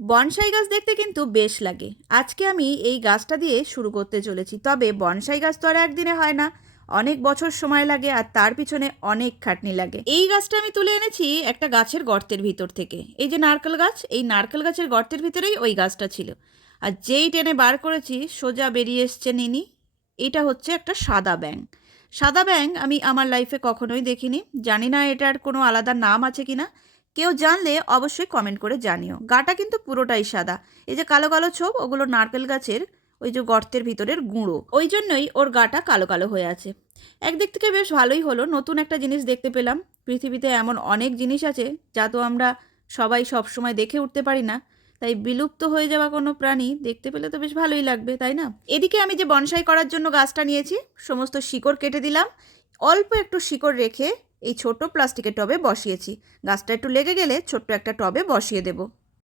Bonsai গাছ দেখতে কিন্তু বেশ লাগে। আজকে আমি এই গাছটা দিয়ে শুরু করতে চলেছি। তবে বনসাই গাছ তো আর একদিনে হয় না, অনেক বছর সময় লাগে আর তার পিছনে অনেক খাটনি লাগে। এই গাছটা আমি তুলে এনেছি একটা গাছের গর্তের ভিতর থেকে। এই যে নারকেল গাছ, এই নারকেল গাছের গর্তের ভিতরেই ওই গাছটা ছিল। আর যেই টেনে বার করেছি সোজা বেরিয়ে এসছে নিনি। এটা হচ্ছে একটা সাদা ব্যাঙ। সাদা ব্যাঙ আমি আমার লাইফে কখনোই দেখিনি, জানি না এটার কোনো আলাদা নাম আছে কিনা। কেউ জানলে অবশ্যই কমেন্ট করে জানিও। গাটা কিন্তু পুরোটাই সাদা। এই যে কালো কালো ছোপ, ওগুলো নারকেল গাছের ওই যে গর্তের ভিতরের গুঁড়ো, ওই জন্যই ওর গাটা কালো কালো হয়ে আছে। একদিক থেকে বেশ ভালোই হলো, নতুন একটা জিনিস দেখতে পেলাম। পৃথিবীতে এমন অনেক জিনিস আছে যা তো আমরা সবাই সবসময় দেখে উঠতে পারি না, তাই বিলুপ্ত হয়ে যাওয়া কোনো প্রাণী দেখতে পেলে তো বেশ ভালোই লাগবে, তাই না? এদিকে আমি যে বনসাই করার জন্য গাছটা নিয়েছি, সমস্ত শিকড় কেটে দিলাম। অল্প একটু শিকড় রেখে এই ছোট প্লাস্টিকের টবে বসিয়েছি। গাছটা একটু লেগে গেলে ছোট্ট একটা টবে বসিয়ে দেব।